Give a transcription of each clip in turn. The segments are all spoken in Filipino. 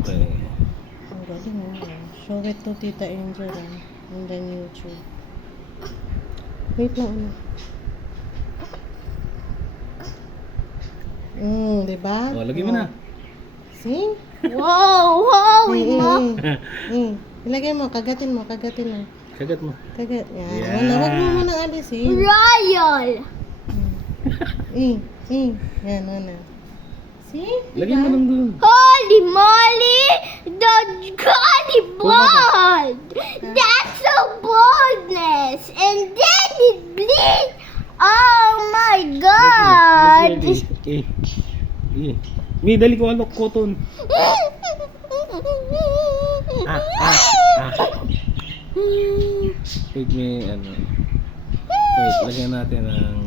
Okay. Ang galing mo. Show it to Tita Angel and then YouTube. Wait lang, diba? Oh, lagay mo na. See? Wow, wow, Mom. Ilagay mo, kagatin mo. Kagat mo. Kagat. Yan. Yeah. Huwag mo muna alisin. Royal. Yan, wala. See? Lagay mo lang doon. Holy moly, the golly ball. That's a boldness. And then it bleeds. Oh my God. Mi, dali ko ano, cotton. Wait, may ano. Wait, lagyan natin ang...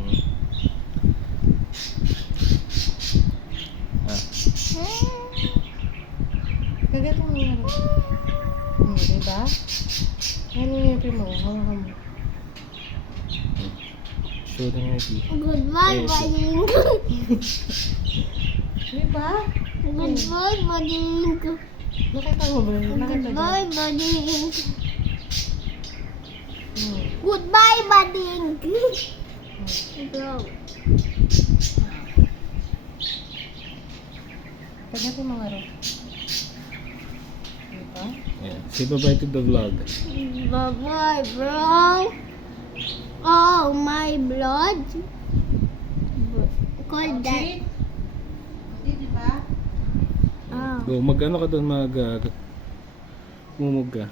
Kagatin mo nga. Diba? Ano yung mo? Hawakan mo. Show them your teeth. Goodbye, buddy. Diba? Goodbye, buddy. Nakita mo ba? Nakita mo? Goodbye, buddy. Goodbye, buddy. Go. Kagatin mo nga rin. Diba? Yeah. Say bye-bye to the vlog. Bye-bye, bro. Oh, my blood. Call that. Diba? Oh. Go, mag-ano ka doon, mumug ka.